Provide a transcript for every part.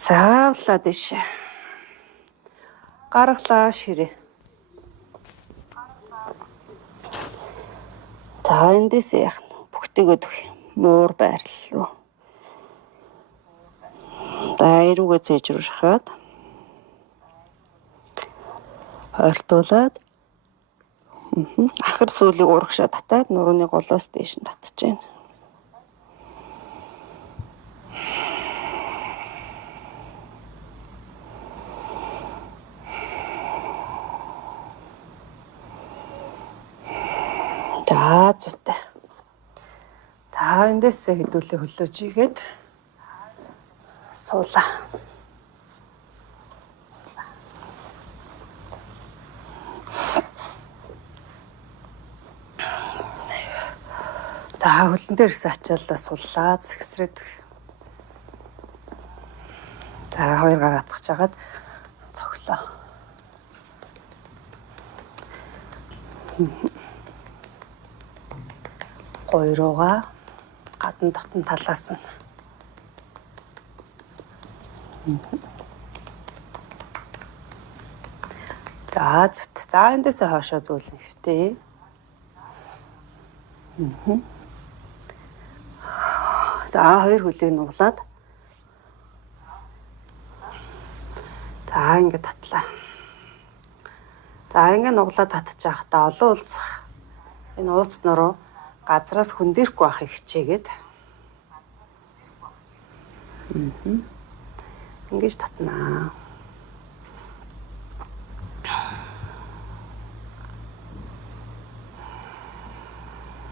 Заавлаа дэш. Гаргалаа ширээ. За эндээс яах нь бүгтээгээд өгье. Муур байрлал руу. Дайруугаа цээж рүү шахаад. Ойртуулад. Ахар сүүлийг урагшаа татаад нурууны голоос дээш нь татж байна. За зүйтэй. За эндээс хэдүүлээ хөлөөж игээд суулаа. За хөлн дээрээс ачаалаа суллаад сэгсрээд. За хоёр гараа атгаж жагаад цоглоо. Гойроогаа гадна дотн талаас нь. За зүт. За эндээс хоошоо зөөлөн хөвтөө. За хоёр хөлийг нуглаад. За ингээд татлаа. За ингээд нуглаад татчих байхдаа олон улцах энэ ууцнороо газраас хүндэрхгүй байхыг хичээгээд. Ингэж татнаа.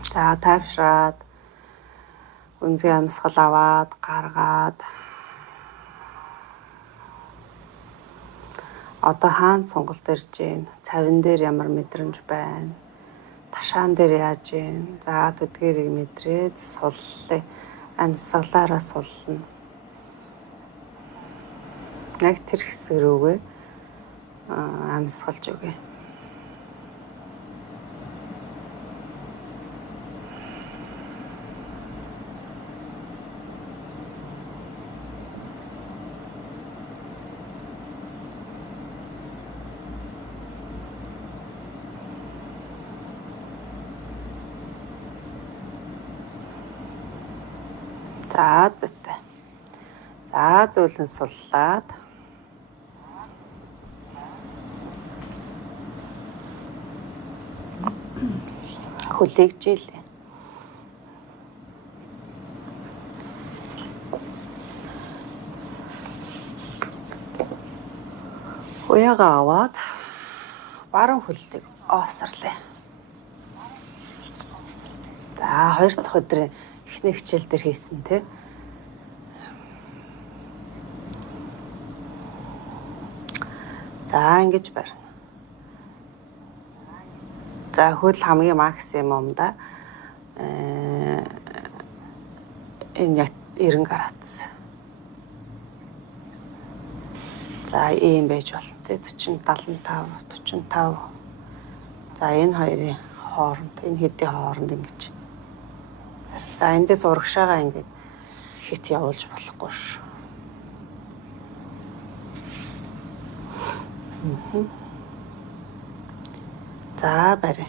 За тайвшраад үнзий амьсгал аваад гаргаад одоо хаана сонголт ирж гин, цавин дээр ямар мэдрэмж байна, ташаан дээр яаж гин, за төдгээрийг мэдрээд суллаа, амьсгалаараа сулна. Яг тэр хэсэг рүүгээ амьсгалж өгье. За зүйтэй. За зөөлөн суллаад. Хөлийг жилээ. Уяагаа аваад баруун хөлийг оосрлаа. За хоёр дахь өдрийн эхний хичээл дээр хийсэн тий. За ингэж барина. За хөл хамгийн максимумда энэ 90 градус. За ийм байж бол тэ 40 75 45. За энэ хоёрын хооронд энэ хэдийн хооронд ингэж. За эндээс урагшаагаа ингэж хит явуулж болохгүй шүү. За барь.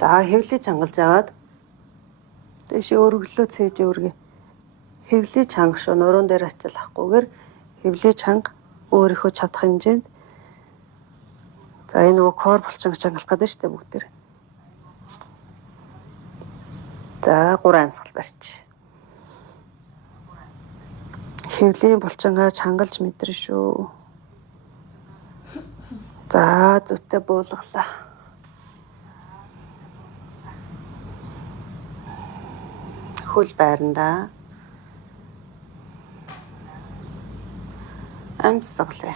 За хэвлээ чангалж агаад дэшээ өргөлөө цээж өргөе. Хэвлээ чанга шүү нуруунд дээр ачаалахгүйгээр хэвлээ чанга өөрийнхөө чадах хэмжээнд. За энэ нөгөө кор булчин чангалах гэдэг шүү дээ бүгдээр. За 3 амьсгал барьж. Хэвлийн булчингаа чангалж мэдэрнэ шүү. За зүйтэй буулгалаа. Хөл байранда. Амьсгалаа.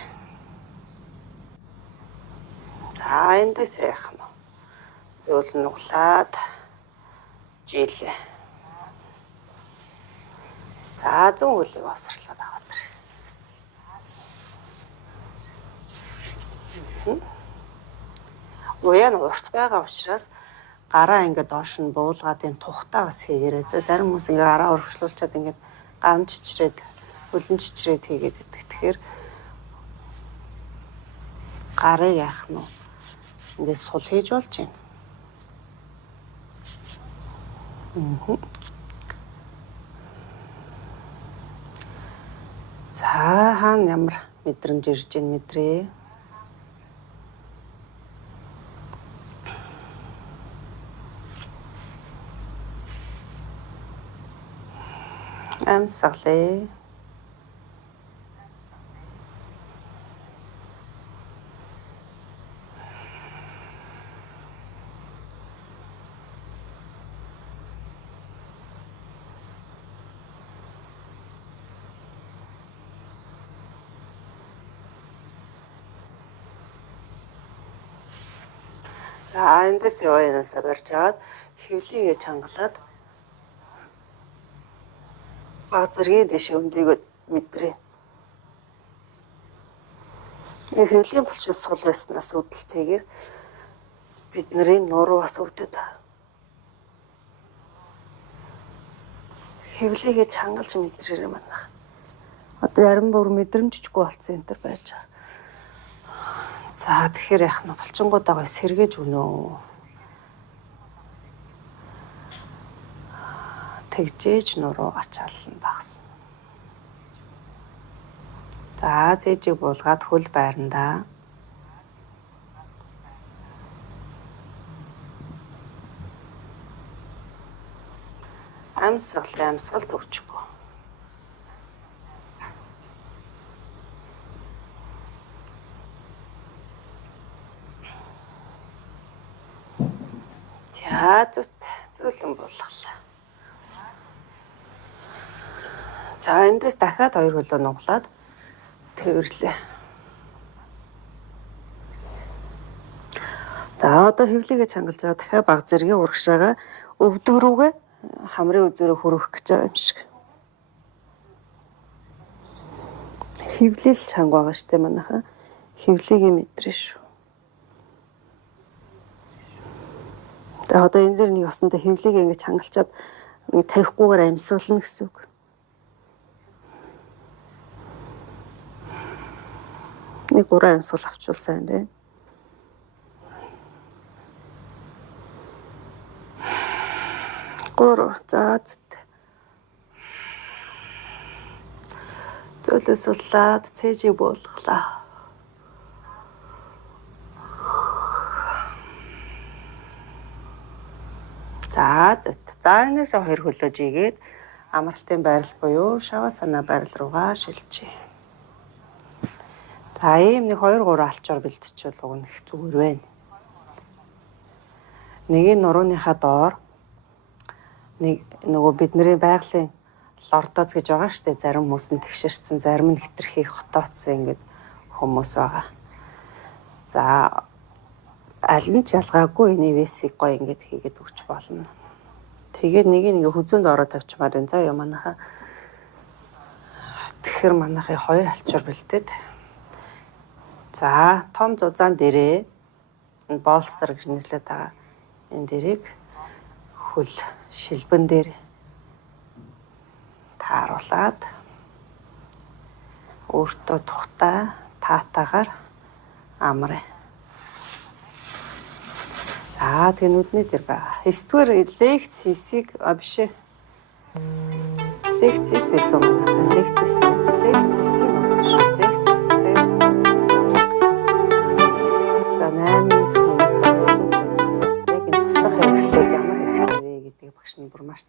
За эндээс яах нь. Зөөлөн нуглаад жилээ. За 100 хөлийг осрлоод аваад Уяа нь урт байгаа учраас гараа ингээд доош нь буулгаад энэ тухтаа бас хийгээрэй. Зарим хүмүүс ингээд гараа урагшлуулчаад ингээд гам чичрээд хөлн чичрээд хийгээд байдаг. Тэгэхээр гарыг яах нь ингээд сул хийж болж байна. За хаана ямар мэдрэмж ирж ийн мэдрээ. Амьсгалээ. За эндээс яваанасаа барьж аваад хөвлийгээ чангалаад баг зэргийн дэш өмдийгөө мэдрээ. Хөвлийн булчил сул байснаас үүдэлтэйгээр бидний нуруу бас өвдөд. Хөвлийгээ чангалж мэдрээрээ манайх. Одоо ярин бүр мэдрэмжчгүй болсон энэ төр байж байгаа. За тэгэхээр яах нь булчингуудаагаа сэргээж өгнө. Тэгжээж нуруу ачаална багасна. За зээжийг буулгаад хөл байрандаа. Амьсгал төгчгөө. За зөөлөн буулгалаа. За эндээс дахиад 2 хөлөө нуглаад тэрвэрлээ. За одоо хөвлийгээ чангалж байгаа дахиад баг зэргийн урагшаага өвдөг рүүгээ хамрын үзүүрээ хүргэх гэж байгаа юм шиг. Хөвлөл чанга байгаа штэ манайхаа. Хөвлийгээ мэдрээ шүү. За одоо энэ дээр нэг осонтой хөвлийгээ ингэ чангалчаад нэг тавихгүйгээр амьсгална гэсэн үг. Нэг 3 амьсгал авчулсан юм байна. За зөөлөө суллаад цээжийг буулгалаа. За энэс 2 хөлөө жигээд амралтын байрал буюу шава санаа байрал руугаа шилжээ. За ийм нэг 2-3 алчуур бэлтжүүл уг их зүгээр байна. Нэгийн нурууныхаа доор нэг нөгөө бидний байгалийн лордоц гэж байгаа штэ, зарим хүмүүс нь тэгшэрсэн, зарим нь хитрхи хотооцсон ингээд хүмүүс байгаа. За аль нь ч ялгаагүй энэ весийг гоё ингээд хийгээд өгч болно. Тэгээд нэг хүзүүнд ороод тавьчмаар энэ заа юм манайхаа. Тэгэхээр манайхын 2 алчуур бэлдээд. За том зузаан дээрээ энэ болстер гэж нэрлэдэг байгаа. Энэ дээрийг хөл шилбэн дээр тааруулаад өөртөө тухтай таатаагаар амраа. За тэгээ нүдний дээр байгаа. Эсвэл лекц хийсийг биш ээ. Лекц хийсээ л юм. Лекц хийсийг үзэж шүү. Лекц хийстэй. За 8 минутаас яг энэ туслах хэрэгслүүд ямар хэрэгтэй вэ гэдгийг багш нь бүр маш